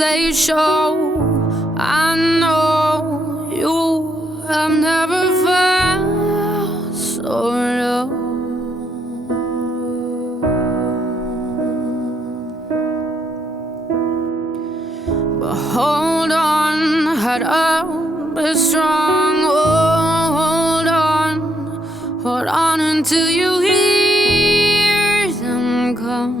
they show. I know you have never felt so low. But hold on, head up, be strong. Hold on until you hear them come.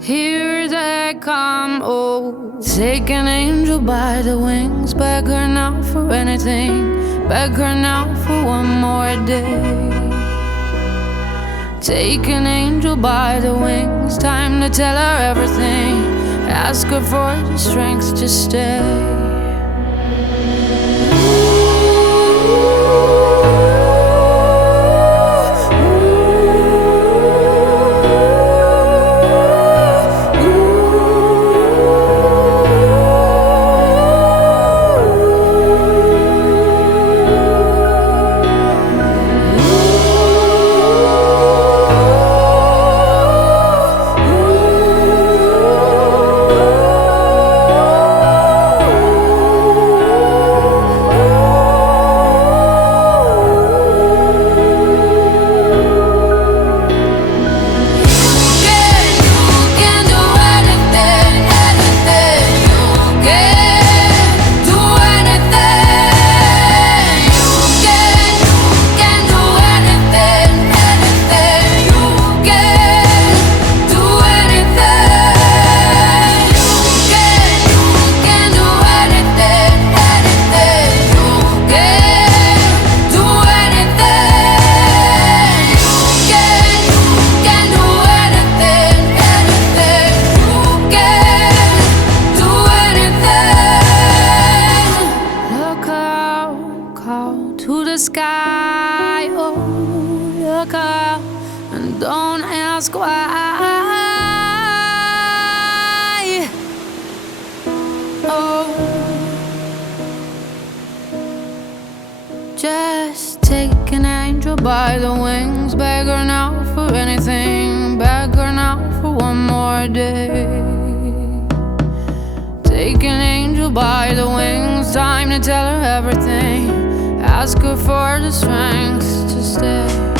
Here they come, oh. Take an angel by the wings. Beg her now for anything. Beg her now for one more day. Take an angel by the wings. Time to tell her everything. Ask her for the strength to stay. To the sky, oh, look up and don't ask why. Oh, just take an angel by the wings. Beg her now for anything. Beg her now for one more day. Take an angel by the wings. Time to tell her everything. Ask her for the strength to stay.